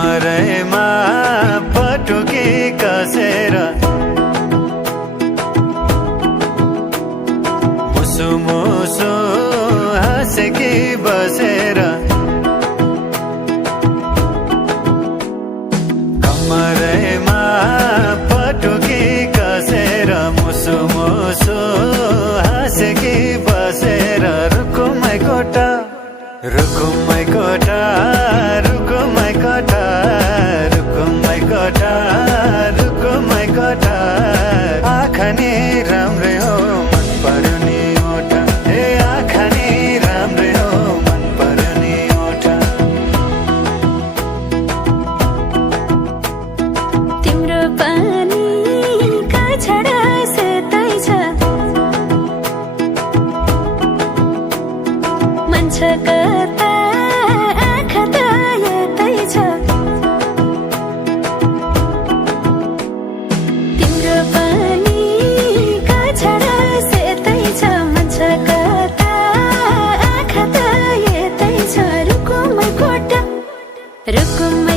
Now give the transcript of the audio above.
कमरैमा पटुकी कसेर मुसु मुसु हाँसेकी बसेर कमरैमा पटुकी कसेर मुसु मुसु हाँसेकी बसेर रुकुमै कोठा रुकुमै कोठा रुकुमै कोठा रुकुमै कोठा रुकुमै कोठा आँखा नि राम्रै हो मन पर्यो नि ओठा ए आँखा नि राम्रै हो मन पर्यो नि ओठा तिम्रो पानीका छडा सेतै छ मन छ कता आँखा त यतै छ तिम्रो पानीका छडा सेतै छ मन छ कता आँखा त यतै छ रुकुमै कोठा रुकुमै